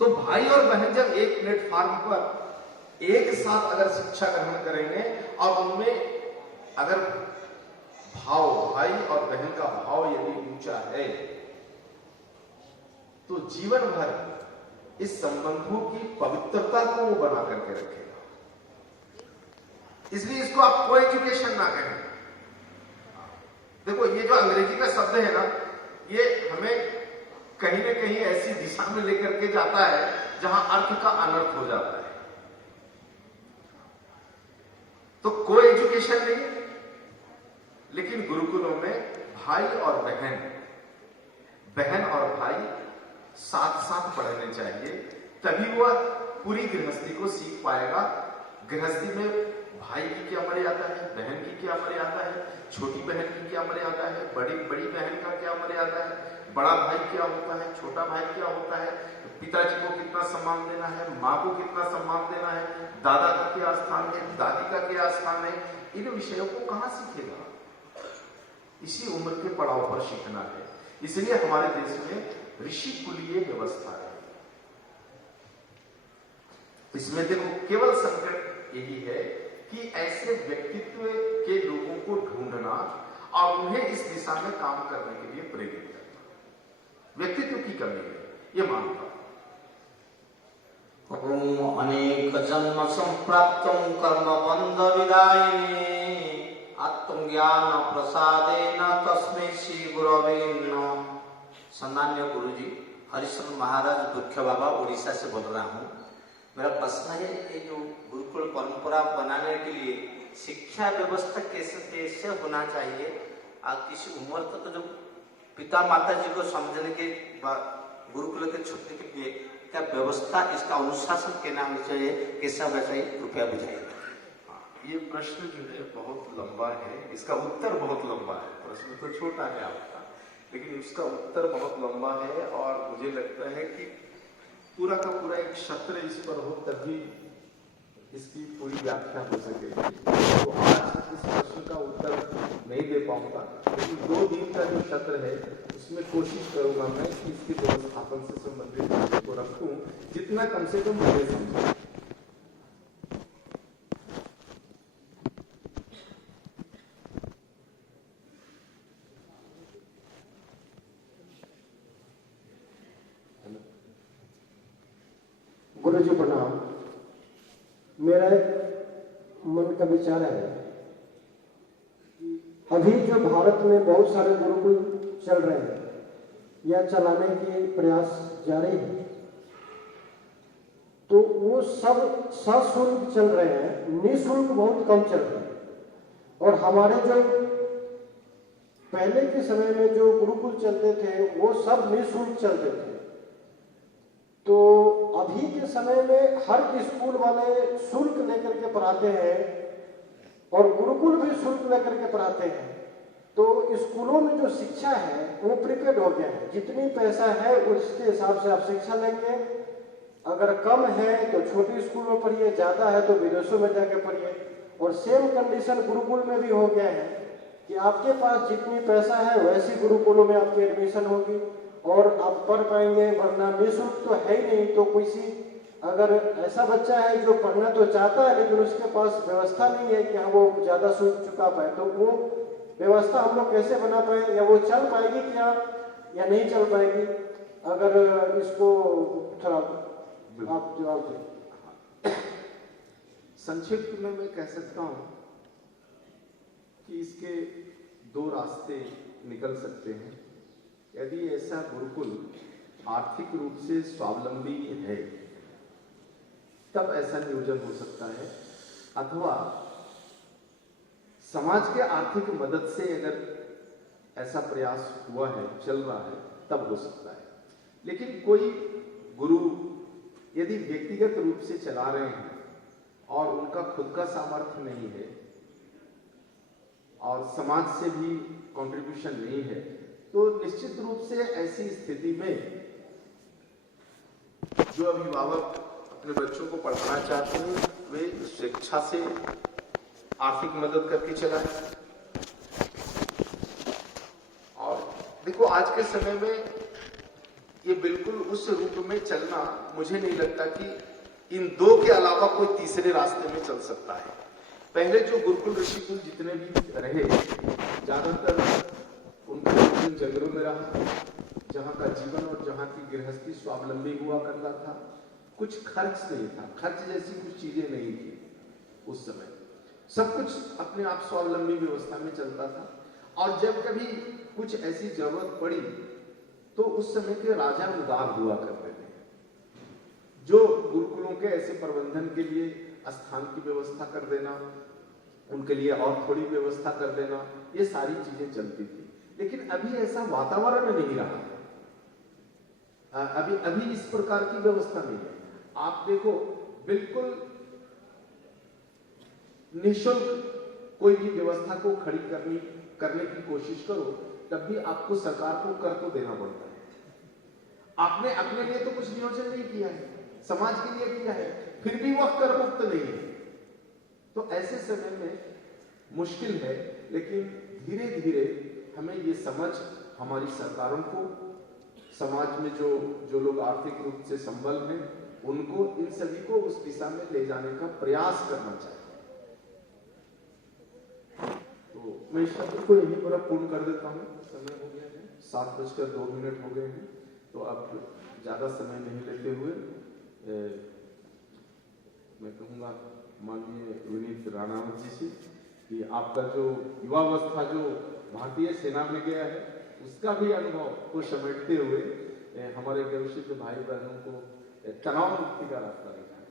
तो भाई और बहन जब एक प्लेटफॉर्म पर एक साथ अगर शिक्षा ग्रहण करेंगे और उनमें अगर भाव, भाई और बहन का भाव यदि ऊंचा है, तो जीवन भर इस संबंधों की पवित्रता को वो बना करके रखेगा। इसलिए इसको आप को एजुकेशन ना कहें। देखो ये जो अंग्रेजी का शब्द है ना, ये हमें कहीं ना कहीं ऐसी दिशा में लेकर के जाता है जहां अर्थ का अनर्थ हो जाता है। तो को एजुकेशन नहीं, लेकिन गुरुकुलों में भाई और बहन, बहन और भाई साथ साथ पढ़ने चाहिए, तभी वह पूरी गृहस्थी को सीख पाएगा। गृहस्थी में भाई की क्या मर्यादा है, बहन की क्या मर्यादा है, छोटी बहन की क्या मर्यादा है, बड़ी बहन का क्या मर्यादा है, बड़ा भाई क्या होता है, छोटा भाई क्या होता है, पिताजी को कितना सम्मान देना है, माँ को कितना सम्मान देना है, दादा का क्या स्थान है, दादी का क्या स्थान है, इन विषयों को कहां सीखेगा? इसी उम्र के पड़ाव पर सीखना है। इसलिए हमारे देश में ऋषि कुलीय व्यवस्था है। इसमें देखो केवल संकट यही है कि ऐसे व्यक्तित्व के लोगों को ढूंढना और उन्हें इस दिशा में काम करने के लिए प्रेरित करना। व्यक्तित्व की कमी है, ये मानता। अनेक जन्म संप्राप्तं कर्म बंध विदायिने आत्मज्ञान प्रसादेन तस्मै श्री गुरवे नमः। सम्मान्य गुरुजी, हरिशरण महाराज वृक्ष बाबा, उड़ीसा से बोल रहा हूँ। मेरा प्रश्न है, ये जो गुरुकुल परंपरा बनाने के लिए शिक्षा व्यवस्था कैसे होना चाहिए? किसी उम्र तक तो जो पिता माता जी को समझने के गुरुकुल के छुट्टी के लिए क्या व्यवस्था, इसका अनुशासन कहना होना चाहिए, कैसा बताइए, कृपया बुझाइए। ये प्रश्न जो है बहुत लंबा है, इसका उत्तर बहुत लंबा है। प्रश्न तो छोटा है आपका, लेकिन उसका उत्तर बहुत लंबा है और मुझे लगता है कि पूरा का पूरा एक सत्र इस पर हो तभी इसकी पूरी व्याख्या हो सकेगी। तो आज इस प्रश्न का उत्तर नहीं दे पाऊंगा, लेकिन 2 दिन का जो सत्र है उसमें कोशिश करूंगा मैं कि इसके व्यवस्थापन से संबंधित चीजों को रखूं, जितना कम से कम मुझे समझे। गुरुजी प्रणाम। मेरा मन का विचार है कि अभी जो भारत में बहुत सारे गुरुकुल चल रहे हैं या चलाने के प्रयास जारी है, तो वो सब सशुल्क चल रहे हैं, निःशुल्क बहुत कम चल रहे हैं। और हमारे जो पहले के समय में जो गुरुकुल चलते थे वो सब निःशुल्क चलते थे। तो अभी के समय में हर स्कूल वाले शुल्क लेकर के पढ़ाते हैं और गुरुकुल भी शुल्क लेकर के पढ़ाते हैं। तो स्कूलों में जो शिक्षा है वो प्रीपेड हो गया है, जितनी पैसा है उसके हिसाब से आप शिक्षा लेंगे। अगर कम है तो छोटे स्कूल में पढ़िए, ज्यादा है तो विदेशों में जाके पढ़िए। और सेम कंडीशन गुरुकुल में भी हो गया है कि आपके पास जितनी पैसा है वैसी गुरुकुलों में आपकी एडमिशन होगी और आप पढ़ पाएंगे, वरना निःशुल्क तो है ही नहीं। तो किसी अगर ऐसा बच्चा है जो पढ़ना तो चाहता है लेकिन उसके पास व्यवस्था नहीं है कि हाँ वो ज्यादा शुल्क चुका पाए, तो वो व्यवस्था हम लोग कैसे बना पाए, या वो चल पाएगी क्या या नहीं चल पाएगी? अगर इसको थोड़ा आप जवाब दें। संक्षिप्त में मैं कह सकता हूं कि इसके 2 रास्ते निकल सकते हैं। यदि ऐसा गुरुकुल आर्थिक रूप से स्वावलंबी है तब ऐसा नियोजन हो सकता है, अथवा समाज के आर्थिक मदद से अगर ऐसा प्रयास हुआ है, चल रहा है, तब हो सकता है। लेकिन कोई गुरु यदि व्यक्तिगत रूप से चला रहे हैं और उनका खुद का सामर्थ्य नहीं है और समाज से भी कंट्रीब्यूशन नहीं है, तो निश्चित रूप से ऐसी स्थिति में जो अभिभावक अपने बच्चों को पढ़ाना चाहते हैं वे शिक्षा से आर्थिक मदद करके चलाएं। और देखो आज के समय में ये बिल्कुल उस रूप में चलना, मुझे नहीं लगता कि इन दो के अलावा कोई तीसरे रास्ते में चल सकता है। पहले जो गुरुकुल ऋषिकुल जितने भी रहे, ज्यादातर उनका जीवन जंगलों में रहा, जहाँ का जीवन और जहाँ की गृहस्थी स्वावलंबी हुआ करता था। कुछ खर्च नहीं था, खर्च जैसी कुछ चीजें नहीं थी उस समय। सब कुछ अपने आप स्वावलंबी व्यवस्था में चलता था। और जब कभी कुछ ऐसी जरूरत पड़ी तो उस समय के राजा उदार हुआ करते थे, जो गुरुकुलों के ऐसे प्रबंधन के लिए स्थान की व्यवस्था कर देना, उनके लिए और थोड़ी व्यवस्था कर देना, ये सारी चीजें चलती थी। लेकिन अभी ऐसा वातावरण नहीं रहा, अभी इस प्रकार की व्यवस्था नहीं है। आप देखो, बिल्कुल निःशुल्क कोई भी व्यवस्था को खड़ी करने की कोशिश करो, तब भी आपको सरकार को कर तो देना पड़ता है। आपने अपने लिए तो कुछ नियोजन नहीं किया है, समाज के लिए किया है, फिर भी वह कर मुक्त नहीं है। तो ऐसे समय में मुश्किल है, लेकिन धीरे धीरे हमें ये समझ हमारी सरकारों को, समाज में जो लोग आर्थिक रूप से संबल हैं, उनको, इन सभी को उस दिशा में ले जाने का प्रयास करना चाहिए। तो मैं इस शब्द को यहीं पर पूर्ण कर देता हूँ। समय हो गया है, 7:02 हो गए हैं। तो अब ज्यादा समय नहीं लेते हुए मैं कहूँगा माननीय विनीत राणावत जी से कि आपका जो युवावस्था जो भारतीय सेना में गया है, उसका भी अनुभव को समेटते हुए हमारे गौरवसिद्ध भाई बहनों को तनाव मुक्ति का रास्ता दिखाएं।